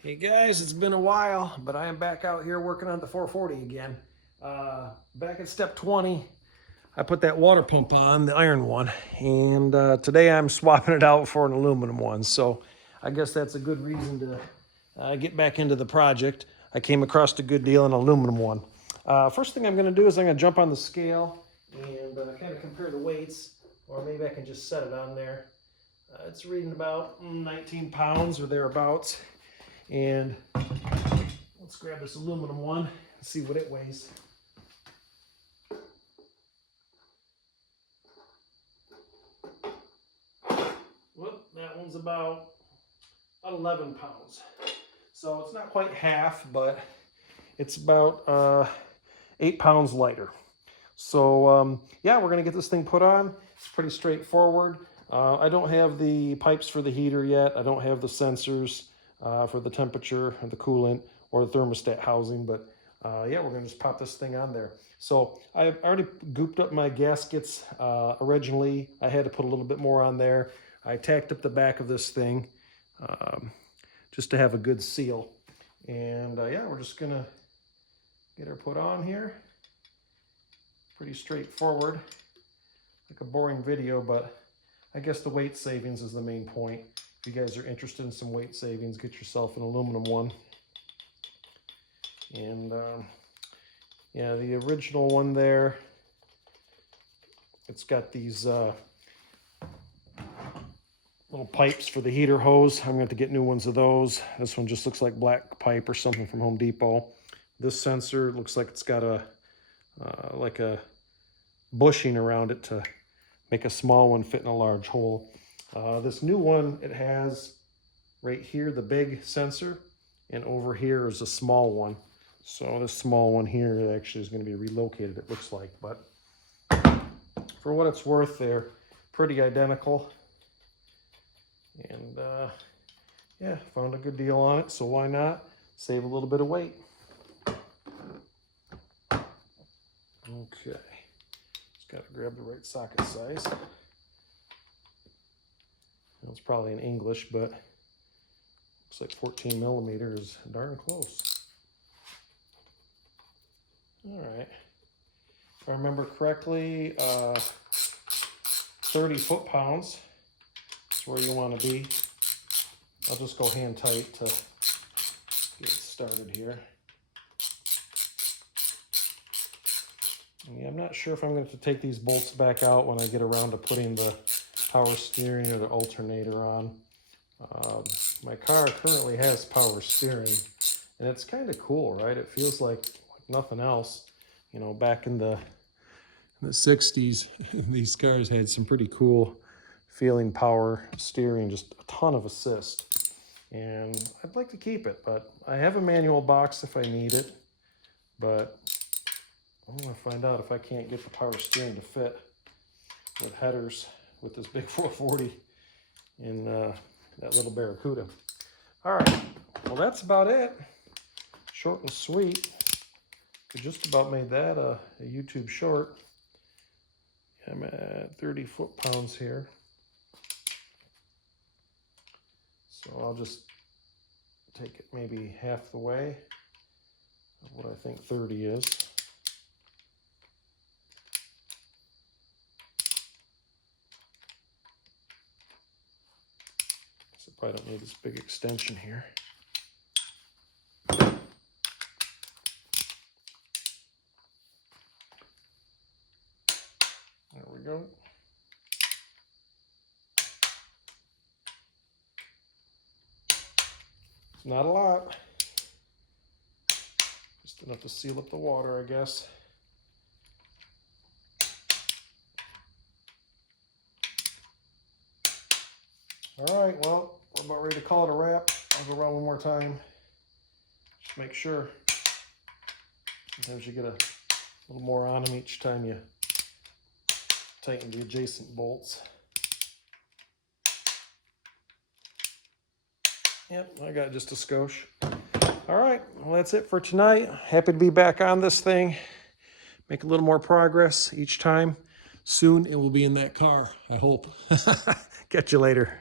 Hey guys, it's been a while, but I am back out here working on the 440 again. Back at step 20, I put that water pump on, the iron one, and today I'm swapping it out for an aluminum one. So I guess that's a good reason to get back into the project. I came across a good deal on an aluminum one. First thing I'm going to do is I'm going to jump on the scale and kind of compare the weights, or maybe I can just set it on there. It's reading about 19 pounds or thereabouts. And let's grab this aluminum one and see what it weighs. Whoop, that one's about 11 pounds. So it's not quite half, but it's about 8 pounds lighter. So yeah, we're gonna get this thing put on. It's pretty straightforward. I don't have the pipes for the heater yet. I don't have the sensors for the temperature and the coolant or the thermostat housing, but yeah, we're gonna just pop this thing on there. So I've already gooped up my gaskets. Originally, I had to put a little bit more on there. I tacked up the back of this thing just to have a good seal. And yeah, we're just gonna get her put on here. Pretty straightforward, like a boring video, but I guess the weight savings is the main point. If you guys are interested in some weight savings, get yourself an aluminum one. And yeah, the original one there, it's got these little pipes for the heater hose. I'm going to have to get new ones of those. This one just looks like black pipe or something from Home Depot. This sensor looks like it's got a like a bushing around it to make a small one fit in a large hole. This new one, it has right here the big sensor, and over here is a small one. So this small one here actually is going to be relocated, it looks like. But for what it's worth, they're pretty identical. And yeah, found a good deal on it, so why not save a little bit of weight. Okay, just got to grab the right socket size. It's probably in English, but looks like 14 millimeter is darn close. All right, if I remember correctly, 30 foot-pounds is where you want to be. I'll just go hand tight to get started here. Yeah, I'm not sure if I'm going to take these bolts back out when I get around to putting the power steering or the alternator on. My car currently has power steering, and it's kind of cool, right? It feels like nothing else. You know, back in the 60s, these cars had some pretty cool feeling power steering, just a ton of assist. And I'd like to keep it, but I have a manual box if I need it. But I'm gonna find out if I can't get the power steering to fit with headers with this big 440 in that little Barracuda. All right, well, that's about it. Short and sweet. Could just about made that a YouTube short. I'm at 30 foot-pounds here. So I'll just take it maybe half the way of what I think 30 is. So probably don't need this big extension here. There we go. Not a lot. Just enough to seal up the water, I guess. All right, well, we're about ready to call it a wrap. I'll go around one more time. Just make sure. Sometimes you get a little more on them each time you tighten the adjacent bolts. Yep, I got just a skosh. All right, well, that's it for tonight. Happy to be back on this thing. Make a little more progress each time. Soon it will be in that car, I hope. Catch you later.